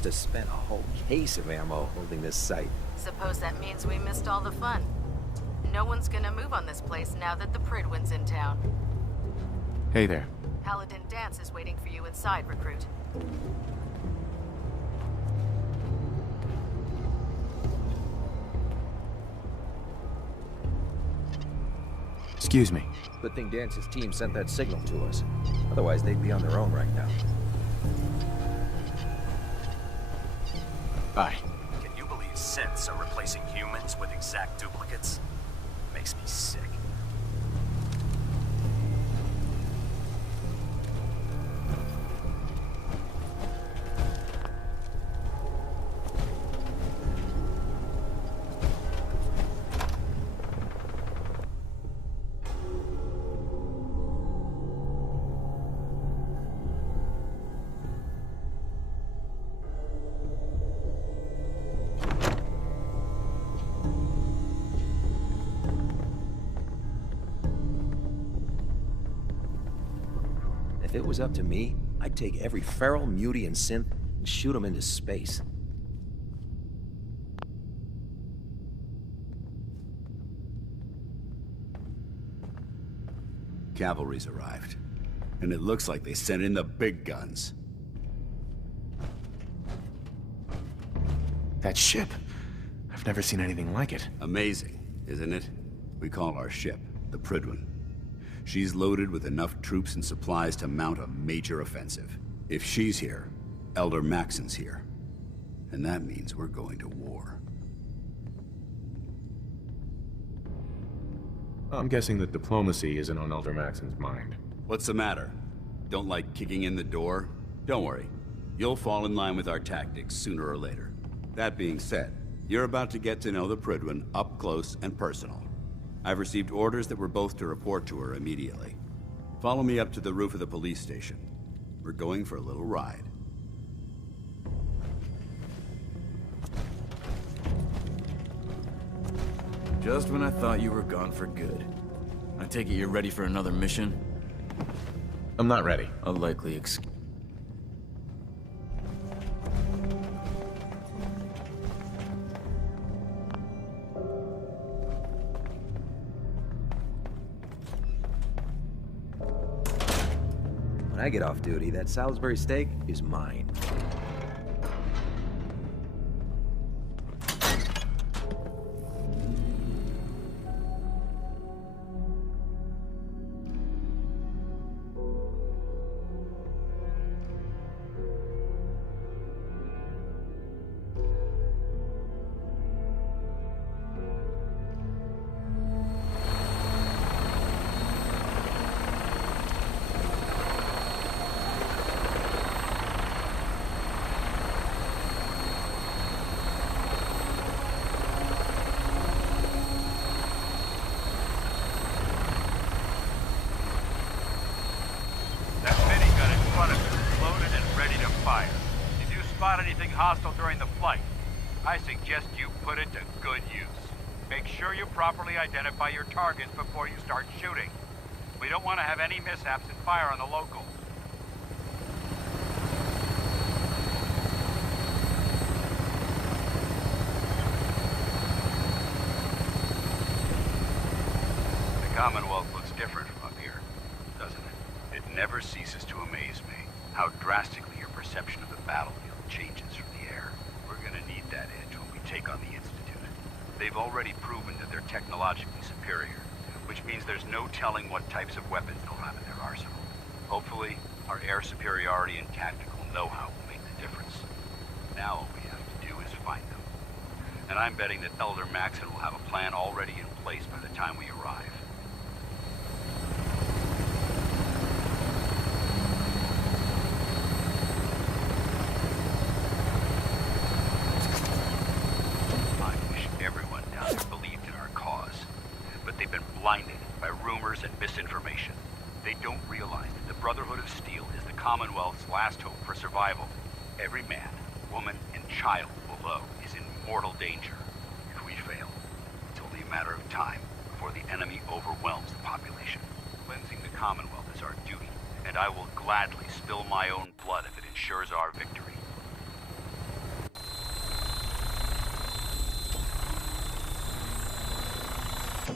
must have spent a whole case of ammo holding this site. Suppose that means we missed all the fun. No one's gonna move on this place now that the Pridwin's in town. Hey there. Paladin Dance is waiting for you inside, recruit. Excuse me. Good thing Dance's team sent that signal to us. Otherwise, they'd be on their own right now. Bye. Can you believe synths are replacing humans with exact duplicates? Makes me sick. If it was up to me, I'd take every feral, mutie, and synth and shoot them into space. Cavalry's arrived, and it looks like they sent in the big guns. That ship. I've never seen anything like it. Amazing, isn't it? We call our ship the Pridwin. She's loaded with enough troops and supplies to mount a major offensive. If she's here, Elder Maxon's here. And that means we're going to war. I'm guessing that diplomacy isn't on Elder Maxon's mind. What's the matter? Don't like kicking in the door? Don't worry. You'll fall in line with our tactics sooner or later. That being said, you're about to get to know the Pridwin up close and personal. I've received orders that we're both to report to her immediately. Follow me up to the roof of the police station. We're going for a little ride. Just when I thought you were gone for good. I take it you're ready for another mission? I'm not ready. A likely excuse. When I get off duty, that Salisbury steak is mine. Anything hostile during the flight, I suggest you put it to good use. Make sure you properly identify your targets before you start shooting. We don't want to have any mishaps and fire on the locals. The Commonwealth looks different from up here, doesn't it? It never ceases to amaze me how drastically your perception of the battlefield changes from the air. We're gonna need that edge when we take on the Institute. They've already proven that they're technologically superior, which means there's no telling what types of weapons they'll have in their arsenal. Hopefully, our air superiority and tactical know-how will make the difference. Now all we have to do is find them. And I'm betting that Elder Maxon will have a plan already in place by the time we arrive. Blinded by rumors and misinformation. They don't realize that the Brotherhood of Steel is the Commonwealth's last hope for survival. Every man, woman, and child below is in mortal danger. If we fail, it's only a matter of time before the enemy overwhelms the population. Cleansing the Commonwealth is our duty, and I will gladly spill my own blood if it ensures our victory.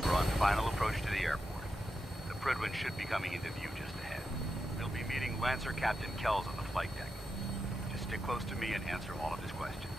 We're on final approach to the airport. The Prydwen should be coming into view just ahead. They'll be meeting Lancer Captain Kells on the flight deck. Just stick close to me and answer all of his questions.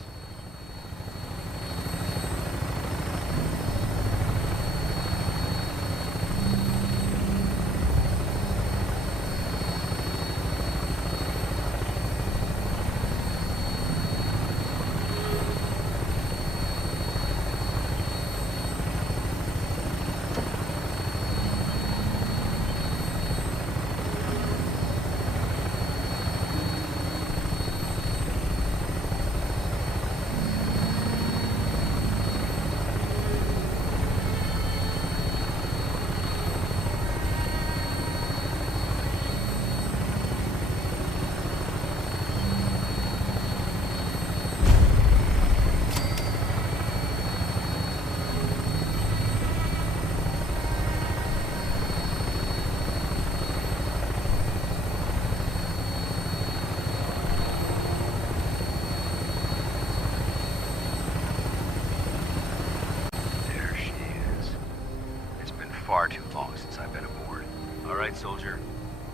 Far too long since I've been aboard. All right, soldier.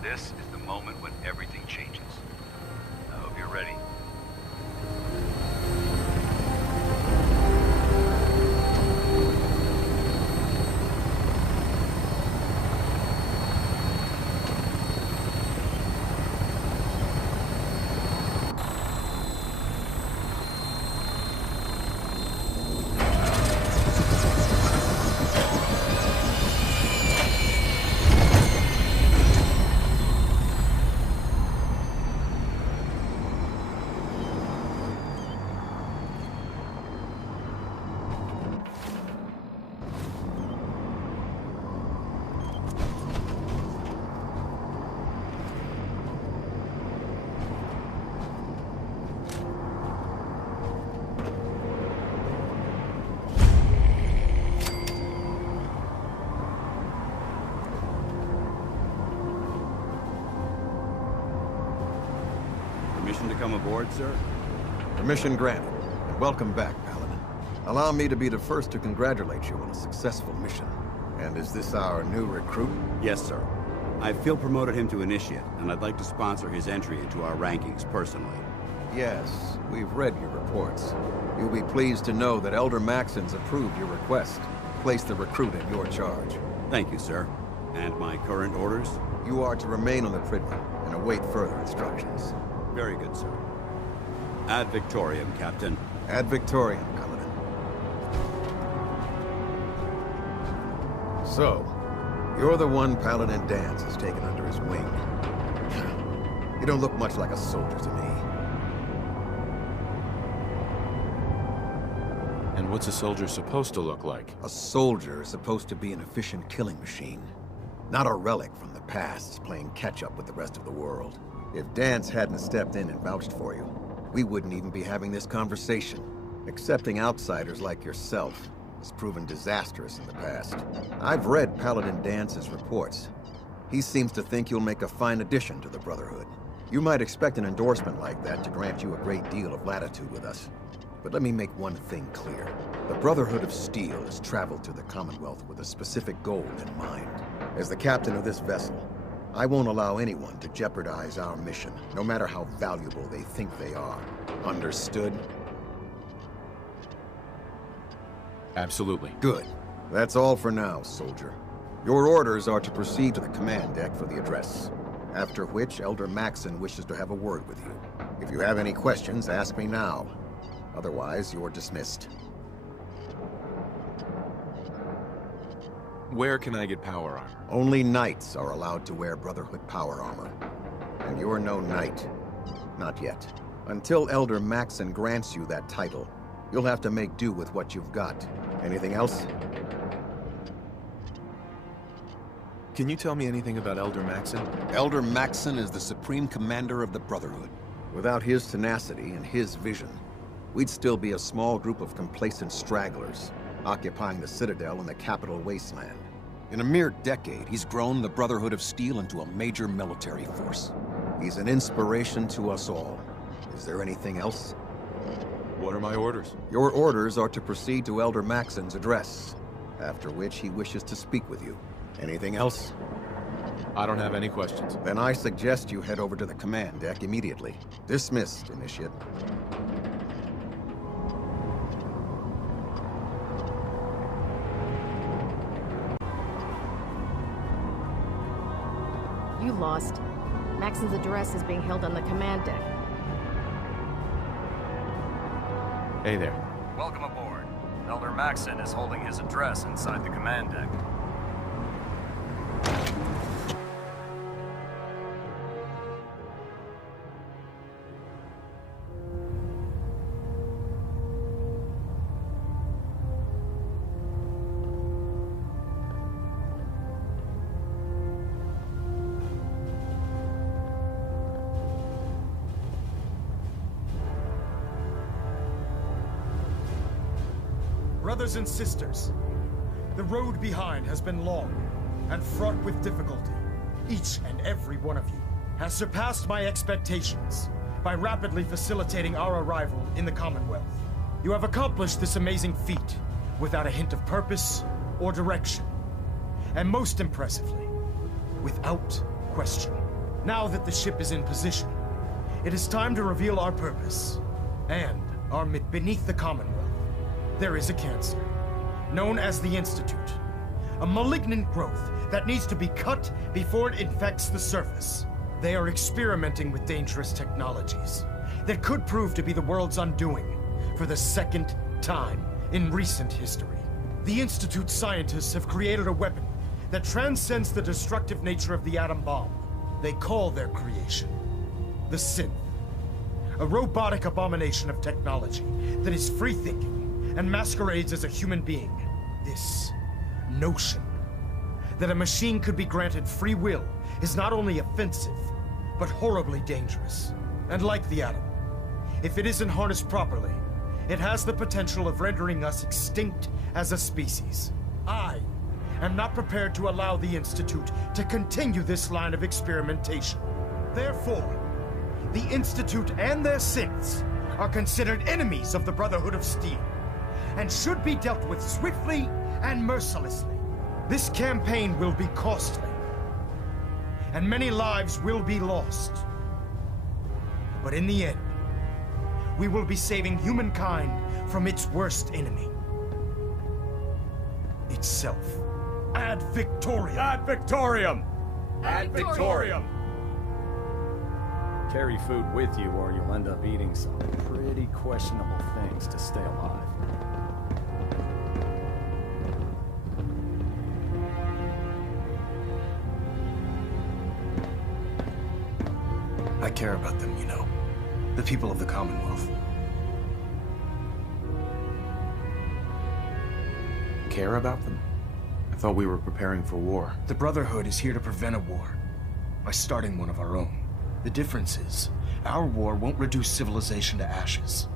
This is the moment when everything changes. I hope you're ready. Permission to come aboard, sir? Permission granted, and welcome back, Paladin. Allow me to be the first to congratulate you on a successful mission. And is this our new recruit? Yes, sir. I feel promoted him to initiate, and I'd like to sponsor his entry into our rankings personally. Yes, we've read your reports. You'll be pleased to know that Elder Maxon's approved your request. Place the recruit in your charge. Thank you, sir. And my current orders? You are to remain on the Prydwen and await further instructions. Very good, sir. Ad Victoriam, Captain. Ad Victoriam, Paladin. So, you're the one Paladin Danse has taken under his wing. You don't look much like a soldier to me. And what's a soldier supposed to look like? A soldier is supposed to be an efficient killing machine. Not a relic from the past playing catch-up with the rest of the world. If Danse hadn't stepped in and vouched for you, we wouldn't even be having this conversation. Accepting outsiders like yourself has proven disastrous in the past. I've read Paladin Dance's reports. He seems to think you'll make a fine addition to the Brotherhood. You might expect an endorsement like that to grant you a great deal of latitude with us. But let me make one thing clear. The Brotherhood of Steel has traveled to the Commonwealth with a specific goal in mind. As the captain of this vessel, I won't allow anyone to jeopardize our mission, no matter how valuable they think they are. Understood? Absolutely. Good. That's all for now, soldier. Your orders are to proceed to the command deck for the address. After which, Elder Maxon wishes to have a word with you. If you have any questions, ask me now. Otherwise, you're dismissed. Where can I get power armor? Only knights are allowed to wear Brotherhood power armor. And you're no knight. Not yet. Until Elder Maxon grants you that title, you'll have to make do with what you've got. Anything else? Can you tell me anything about Elder Maxon? Elder Maxon is the supreme commander of the Brotherhood. Without his tenacity and his vision, we'd still be a small group of complacent stragglers, occupying the Citadel in the capital wasteland. In a mere decade, he's grown the Brotherhood of Steel into a major military force. He's an inspiration to us all. Is there anything else? What are my orders? Your orders are to proceed to Elder Maxon's address. after which he wishes to speak with you. Anything else? I don't have any questions. Then I suggest you head over to the command deck immediately. Dismissed, Initiate. You lost. Maxon's address is being held on the command deck. Hey there. Welcome aboard. Elder Maxon is holding his address inside the command deck. Brothers and sisters, the road behind has been long and fraught with difficulty. Each and every one of you has surpassed my expectations by rapidly facilitating our arrival in the Commonwealth. You have accomplished this amazing feat without a hint of purpose or direction. And most impressively, without question. Now that the ship is in position, it is time to reveal our purpose and our beneath the Commonwealth. There is a cancer, known as the Institute. A malignant growth that needs to be cut before it infects the surface. They are experimenting with dangerous technologies that could prove to be the world's undoing for the second time in recent history. The Institute scientists have created a weapon that transcends the destructive nature of the atom bomb. They call their creation the Synth. A robotic abomination of technology that is free-thinking and masquerades as a human being. This notion that a machine could be granted free will is not only offensive, but horribly dangerous. And like the atom, if it isn't harnessed properly, it has the potential of rendering us extinct as a species. I am not prepared to allow the Institute to continue this line of experimentation. Therefore, the Institute and their synths are considered enemies of the Brotherhood of Steel, and should be dealt with swiftly and mercilessly. This campaign will be costly, and many lives will be lost. But in the end, we will be saving humankind from its worst enemy. Itself. Ad Victoriam! Ad Victoriam! Ad Victoriam! Carry food with you or you'll end up eating some pretty questionable things to stay alive. I care about them, you know. The people of the Commonwealth. Care about them? I thought we were preparing for war. The Brotherhood is here to prevent a war by starting one of our own. The difference is, our war won't reduce civilization to ashes.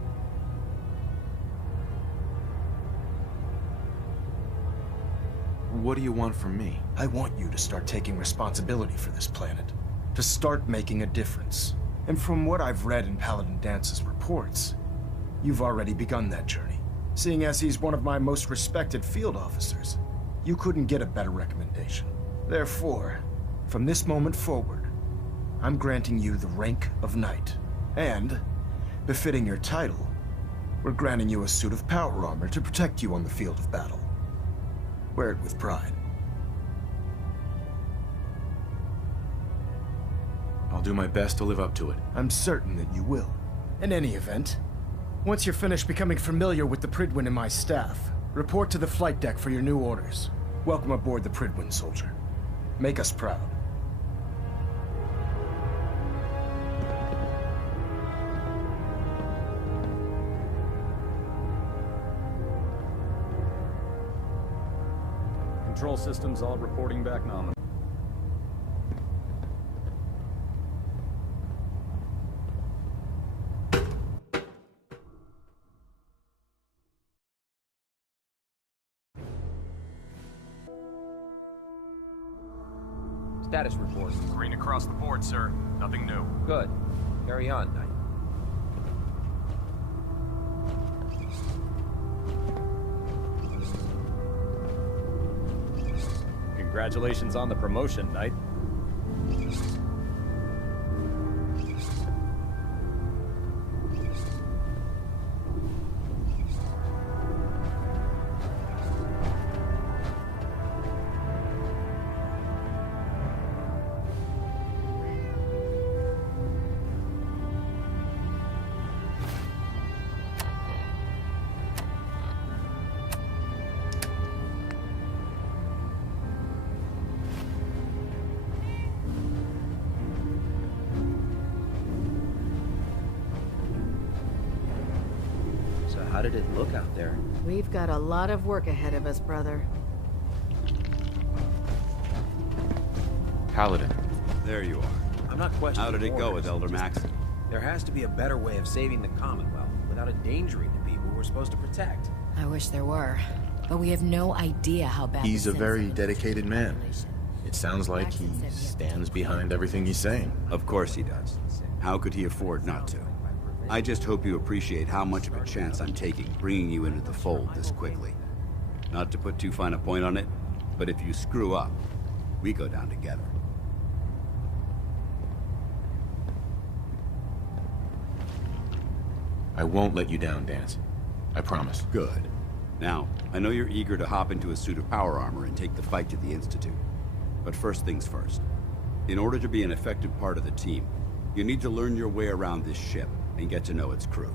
What do you want from me? I want you to start taking responsibility for this planet. To start making a difference. And from what I've read in Paladin Dance's reports, you've already begun that journey. Seeing as he's one of my most respected field officers, you couldn't get a better recommendation. Therefore, from this moment forward, I'm granting you the rank of Knight. And, befitting your title, we're granting you a suit of power armor to protect you on the field of battle. Wear it with pride. I'll do my best to live up to it. I'm certain that you will. In any event, once you're finished becoming familiar with the Prydwen and my staff, report to the flight deck for your new orders. Welcome aboard the Prydwen, soldier. Make us proud. Control systems all reporting back nominal. Status report. Green across the board, sir. Nothing new. Good. Carry on, Knight. Congratulations on the promotion, Knight. How did it look out there? We've got a lot of work ahead of us, brother. Paladin. There you are. I'm not questioning. How did it go with Elder orders. Maxon? There has to be a better way of saving the Commonwealth without endangering the people we're supposed to protect. I wish there were, but we have no idea how bad He's the a very sensitive dedicated man. population. It sounds like he Maxon said he has stands behind everything he's saying. Of course he does. How could he afford not to? I just hope you appreciate how much of a chance I'm taking bringing you into the fold this quickly. Not to put too fine a point on it, but if you screw up, we go down together. I won't let you down, Dance. I promise. Good. Now, I know you're eager to hop into a suit of power armor and take the fight to the Institute. But first things first. In order to be an effective part of the team, you need to learn your way around this ship and get to know its crew.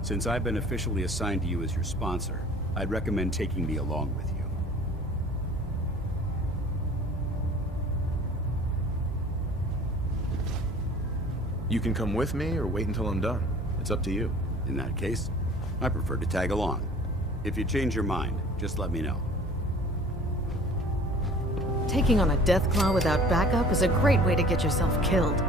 Since I've been officially assigned to you as your sponsor, I'd recommend taking me along with you. You can come with me or wait until I'm done. It's up to you. In that case, I prefer to tag along. If you change your mind, just let me know. Taking on a Deathclaw without backup is a great way to get yourself killed.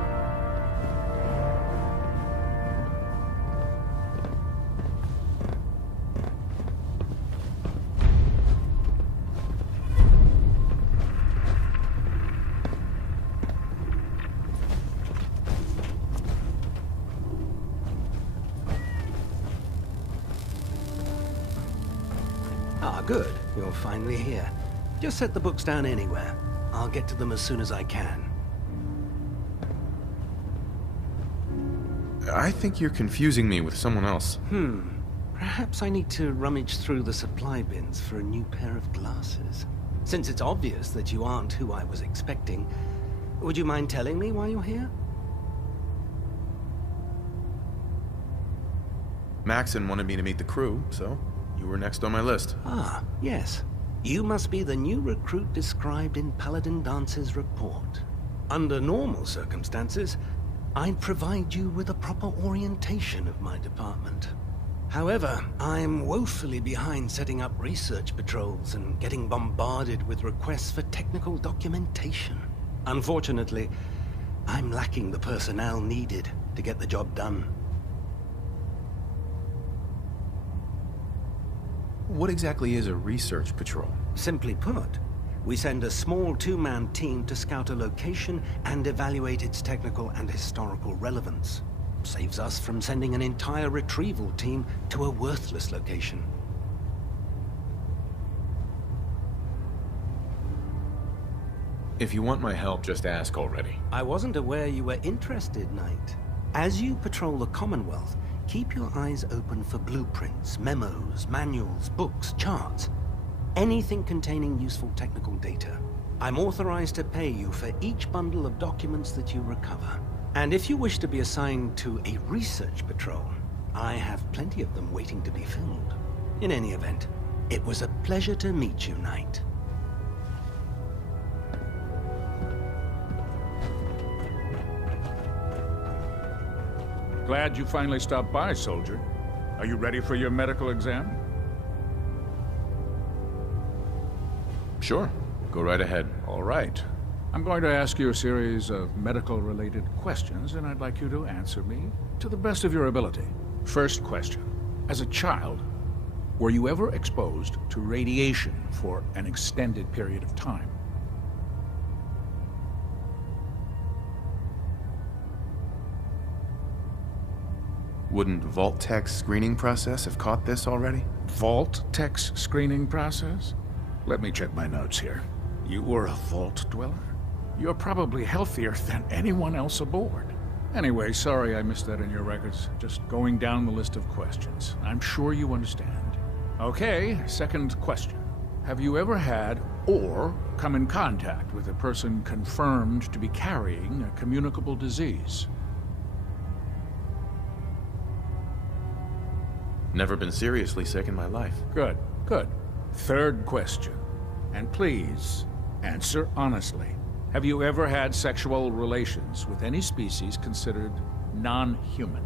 Ah, good. You're finally here. Just set the books down anywhere. I'll get to them as soon as I can. I think you're confusing me with someone else. Perhaps I need to rummage through the supply bins for a new pair of glasses. Since it's obvious that you aren't who I was expecting, would you mind telling me why you're here? Maxon wanted me to meet the crew, so you were next on my list. Ah, yes. You must be the new recruit described in Paladin Dance's report. Under normal circumstances, I'd provide you with a proper orientation of my department. However, I'm woefully behind setting up research patrols and getting bombarded with requests for technical documentation. Unfortunately, I'm lacking the personnel needed to get the job done. What exactly is a research patrol? Simply put, we send a small two-man team to scout a location and evaluate its technical and historical relevance. Saves us from sending an entire retrieval team to a worthless location. If you want my help, just ask already. I wasn't aware you were interested, Knight. As you patrol the Commonwealth, keep your eyes open for blueprints, memos, manuals, books, charts. Anything containing useful technical data. I'm authorized to pay you for each bundle of documents that you recover. And if you wish to be assigned to a research patrol, I have plenty of them waiting to be filled. In any event, it was a pleasure to meet you, Knight. Glad you finally stopped by, soldier. Are you ready for your medical exam? Sure. Go right ahead. All right. I'm going to ask you a series of medical-related questions, and I'd like you to answer me to the best of your ability. First question. As a child, were you ever exposed to radiation for an extended period of time? Wouldn't Vault-Tech's screening process have caught this already? Vault-Tech's screening process? Let me check my notes here. You were a vault dweller? You're probably healthier than anyone else aboard. Anyway, sorry I missed that in your records. Just going down the list of questions. I'm sure you understand. Okay, second question. Have you ever had or come in contact with a person confirmed to be carrying a communicable disease? Never been seriously sick in my life. Good, good. Third question. And please, answer honestly. Have you ever had sexual relations with any species considered non-human?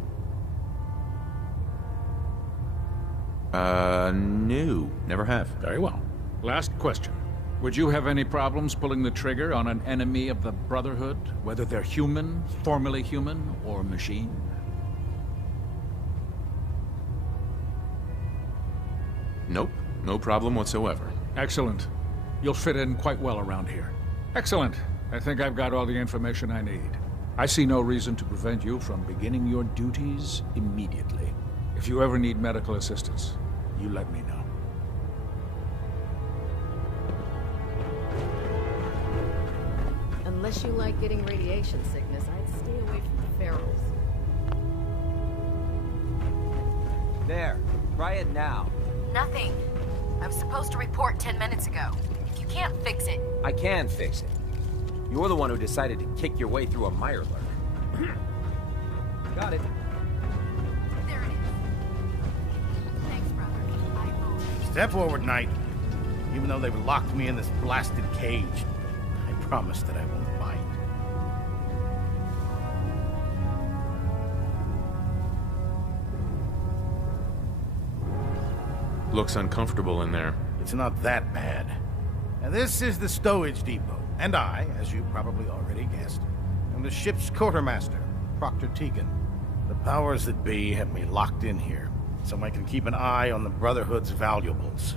No. Never have. Very well. Last question. Would you have any problems pulling the trigger on an enemy of the Brotherhood, whether they're human, formerly human, or machine? Nope. No problem whatsoever. Excellent. You'll fit in quite well around here. Excellent. I think I've got all the information I need. I see no reason to prevent you from beginning your duties immediately. If you ever need medical assistance, you let me know. Unless you like getting radiation sickness, I'd stay away from the ferals. There. Try it now. Nothing. I was supposed to report 10 minutes ago. If you can't fix it... I can fix it. You're the one who decided to kick your way through a mire lurk. Got it. There it is. Thanks, brother. I will... Step forward, Knight. Even though they've locked me in this blasted cage, I promise that I won't bite. Looks uncomfortable in there. It's not that bad. Now, this is the stowage depot, and I, as you probably already guessed, am the ship's quartermaster, Proctor Tegan. The powers that be have me locked in here, so I can keep an eye on the Brotherhood's valuables.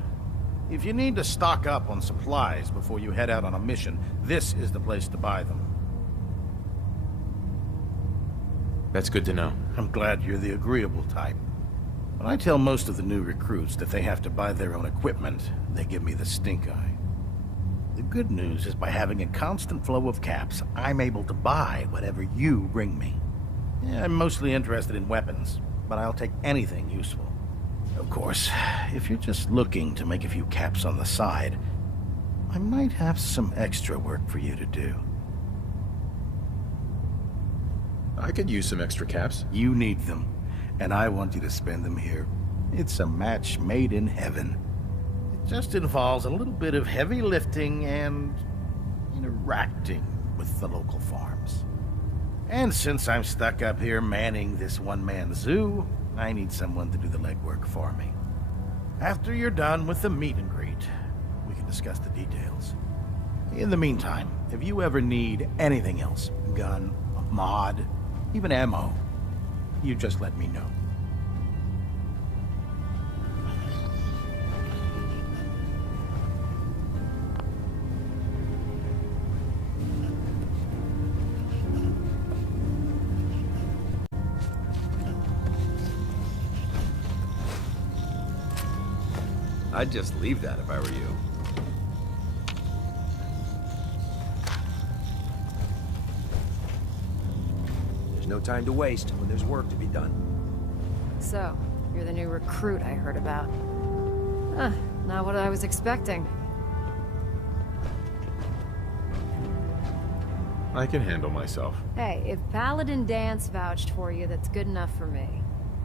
If you need to stock up on supplies before you head out on a mission, this is the place to buy them. That's good to know. I'm glad you're the agreeable type. When I tell most of the new recruits that they have to buy their own equipment, they give me the stink eye. The good news is by having a constant flow of caps, I'm able to buy whatever you bring me. Yeah, I'm mostly interested in weapons, but I'll take anything useful. Of course, if you're just looking to make a few caps on the side, I might have some extra work for you to do. I could use some extra caps. You need them, and I want you to spend them here. It's a match made in heaven. It just involves a little bit of heavy lifting and interacting with the local farms. And since I'm stuck up here manning this one-man zoo, I need someone to do the legwork for me. After you're done with the meet and greet, we can discuss the details. In the meantime, if you ever need anything else, gun, mod, even ammo, you just let me know. I'd just leave that if I were you. There's no time to waste when there's work to be done. So, you're the new recruit I heard about. Huh, not what I was expecting. I can handle myself. Hey, if Paladin Dance vouched for you, that's good enough for me.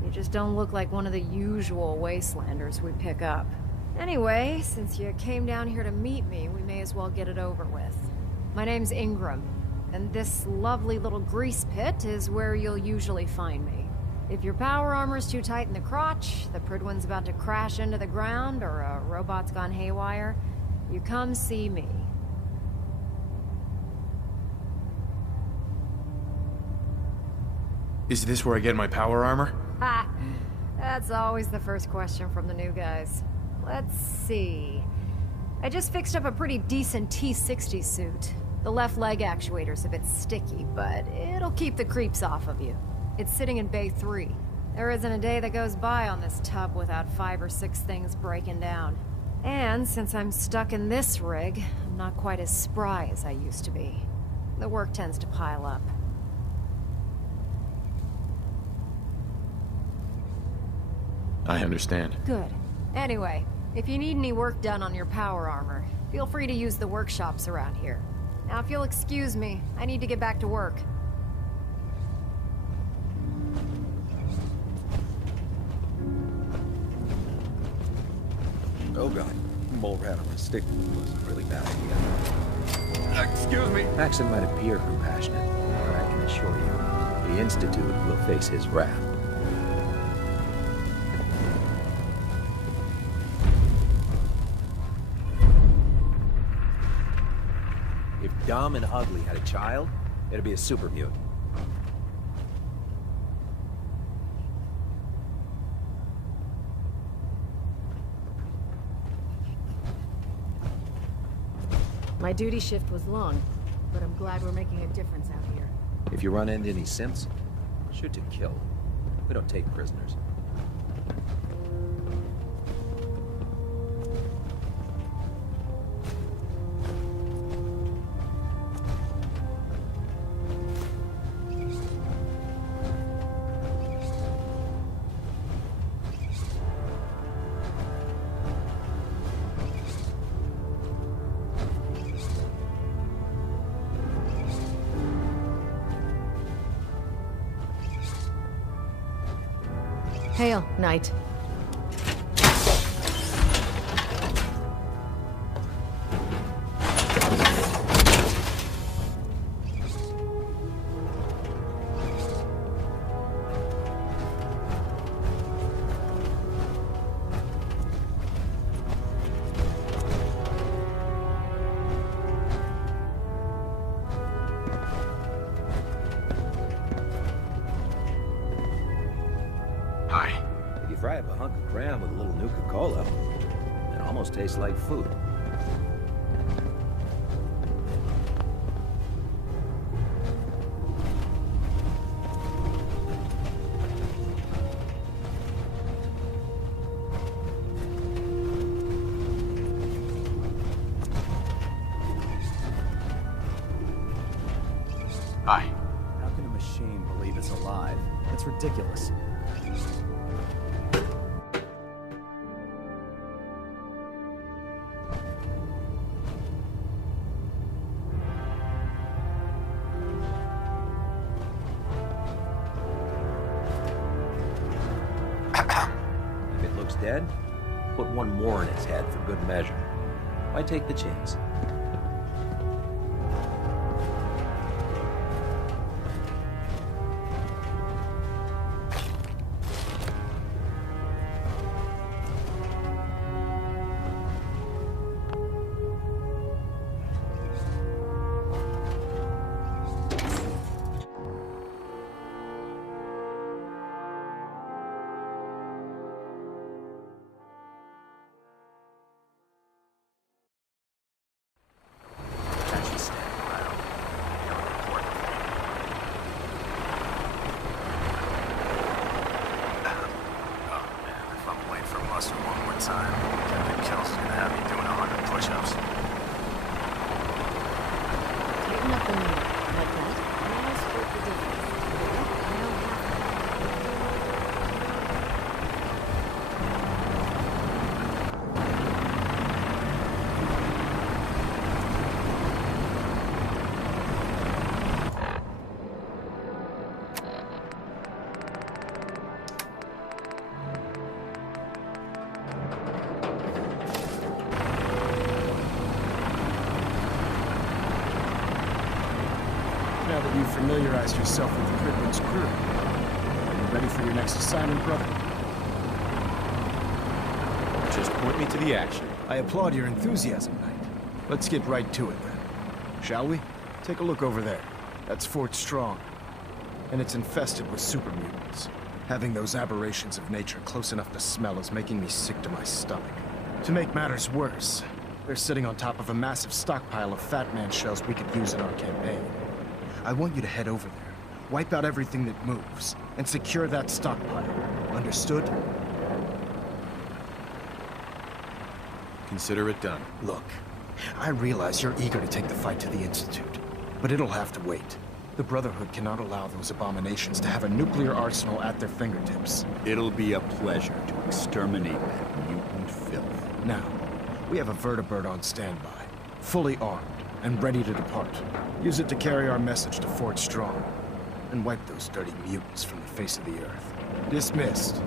You just don't look like one of the usual wastelanders we pick up. Anyway, since you came down here to meet me, we may as well get it over with. My name's Ingram, and this lovely little grease pit is where you'll usually find me. If your power armor's too tight in the crotch, the Pridwin's about to crash into the ground, or a robot's gone haywire, you come see me. Is this where I get my power armor? Ha! That's always the first question from the new guys. Let's see. I just fixed up a pretty decent T-60 suit. The left leg actuator's a bit sticky, but it'll keep the creeps off of you. It's sitting in Bay 3. There isn't a day that goes by on this tub without 5 or 6 things breaking down. And since I'm stuck in this rig, I'm not quite as spry as I used to be. The work tends to pile up. I understand. Good. Anyway, if you need any work done on your power armor, feel free to use the workshops around here. Now, if you'll excuse me, I need to get back to work. Oh god, mole rat on a stick was a really bad idea. Excuse me. Maxon might appear compassionate, but I can assure you, the Institute will face his wrath. If Dumb and Ugly had a child, it'd be a super mutant. My duty shift was long, but I'm glad we're making a difference out here. If you run into any simps, shoot to kill. We don't take prisoners. Hail, Knight. If you fry up a hunk of graham with a little Nuka-Cola, it almost tastes like food. Hi. How can a machine believe it's alive? That's ridiculous. If it looks dead, put one more in its head for good measure. Why take the chance? Time. Captain Kells is gonna have me doing 100 push-ups. Tighten up the knee. Like that. Now split the difference. Now that you've familiarized yourself with the Prydwen's crew, are you ready for your next assignment, brother? Just point me to the action. I applaud your enthusiasm, Knight. Let's get right to it, then. Shall we? Take a look over there. That's Fort Strong. And it's infested with super mutants. Having those aberrations of nature close enough to smell is making me sick to my stomach. To make matters worse, they're sitting on top of a massive stockpile of Fat Man shells we could use in our campaign. I want you to head over there, wipe out everything that moves, and secure that stockpile. Understood? Consider it done. Look, I realize you're eager to take the fight to the Institute, but it'll have to wait. The Brotherhood cannot allow those abominations to have a nuclear arsenal at their fingertips. It'll be a pleasure to exterminate that mutant filth. Now, we have a vertibird on standby, fully armed and ready to depart. Use it to carry our message to Fort Strong and wipe those dirty mutants from the face of the earth. Dismissed.